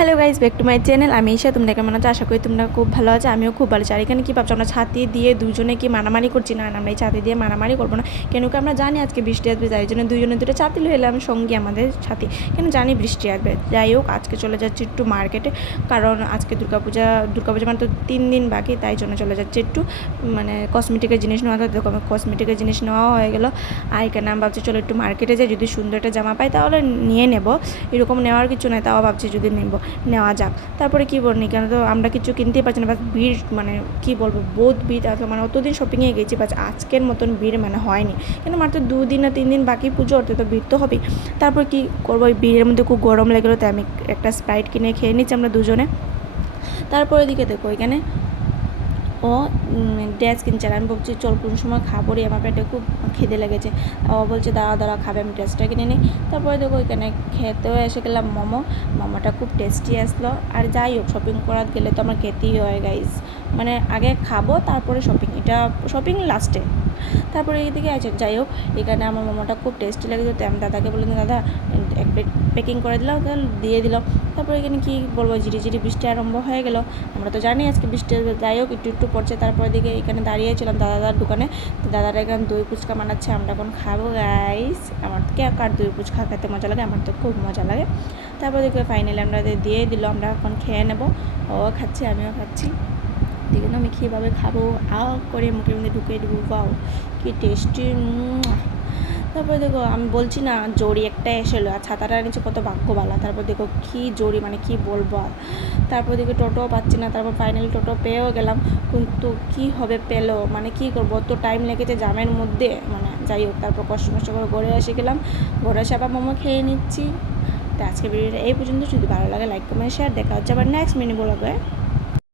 Hello guys, back to my channel. আমি ঈশা। তোমরা কেমন আছো? আশা করি তোমরা খুব ভালো আছো। আমিও খুব ভালো আছি। আর এখানে কী ভাবছো, আমরা ছাতি দিয়ে দুজনে কি মারামারি করছি? না, আমরা এই ছাতি দিয়ে মারামারি করবো না। কেন কি আমরা জানি আজকে বৃষ্টি আসবে, তাই জন্য দুজনে দুটো ছাতি লয়ে এলাম সঙ্গে আমাদের ছাতি। কেন জানি বৃষ্টি আসবে। যাই হোক, আজকে চলে যাচ্ছি একটু মার্কেটে, কারণ আজকে দুর্গাপূজা মানে তো 3 দিন বাকি, তাই জন্য চলে যাচ্ছে একটু মানে কসমেটিকের জিনিস নেওয়া। তো কসমেটিকের জিনিস নেওয়া হয়ে গেলো। আর এখানে আমি ভাবছি চলো একটু মার্কেটে যাই, যদি সুন্দর একটা জামা পাই তাহলে নিয়ে নেব। এরকম নেওয়ার কিছু নেই, তাও ভাবছি যদি নেওয়া যাক। তারপরে কী বলি, কেন তো আমরা কিছু কিনতেই পারছি না, বাস ভিড়, মানে কী বলবো, বহুত ভিড় আসলে, মানে অতদিন শপিংয়ে গেছি, বাস আজকের মতন ভিড় মানে হয়নি। কিন্তু মাত্র 2 দিন না 3 দিন বাকি পুজো, ওতে তো ভিড় তো হবেই। তারপর কী করবো, ওই ভিড়ের মধ্যে খুব গরম লেগেলো, তাই আমি একটা স্প্রাইট কিনে খেয়ে নিচ্ছি আমরা দুজনে। তারপরে দিকে দেখো এখানে ও ড্রেস কিনছে, আর আমি বলছি চল কোন সময় খাবো রে, আমার পেটে খুব খিদে লেগেছে। ও বলছে দাঁড়া খাবে, আমি ড্রেসটা কিনে নিই। তারপরে দেখো এখানে খেতেও এসে গেলাম মোমোটা খুব টেস্টি আসলো। আর যাই হোক, শপিং করার গেলে তো আমার খেতেই হয় গাইজ, মানে আগে খাবো তারপরে শপিং লাস্টে। তারপরে এইদিকে আছে, যাই হোক, এখানে আমার মোমোটা খুব টেস্টি লেগেছে, তো আমি দাদাকে বললাম দাদা এক প্লেট প্যাকিং করে দিলাম, দিয়ে দিলাম। তারপরে এখানে কী বলবো, ঝিরিঝিরি বৃষ্টি আরম্ভ হয়ে গেল। আমরা তো জানি আজকে বৃষ্টি আসবে, যাই হোক একটু পড়ছে। তারপরে দিকে এখানে দাঁড়িয়েছিলাম দাদার দোকানে, তো দাদারা এখানে দই ফুচকা বানাচ্ছে, আমরা এখন খাবো গাইস। আমার কে কার দই ফুচকা খেতে মজা লাগে, আমার তো খুব মজা লাগে। তারপরে দেখবে ফাইনালি আমরা দিয়ে দিল, আমরা এখন খেয়ে নেবো। ও খাচ্ছে, আমিও খাচ্ছি। দেখুন আমি কীভাবে খাবো, করে মুখের মধ্যে ঢুকিয়ে দেবো। বাও কি টেস্টি। তারপরে দেখো, আমি বলছি না জড়ি একটা এসেলো, আর ছাতাটা নিচে কত ভাগ্যবালা। তারপর দেখো কি জড়ি, মানে কি বলবো আর। তারপর দেখো টোটোও পাচ্ছি না, তারপর ফাইনালি টোটো পেয়েও গেলাম, কিন্তু কি হবে পেলো, মানে কি করবো, তো টাইম লেগেছে জামের মধ্যে, মানে যাই হোক। তারপর কষ্ট করে ঘরে এসে গেলাম, ঘরে এসে আবার মোমো খেয়ে নিচ্ছি। তো আজকে ভিডিওটা এই পর্যন্ত। যদি ভালো লাগে লাইক কমেন্ট শেয়ার, দেখা হচ্ছে আবার নেক্সট মিনি ব্লগে।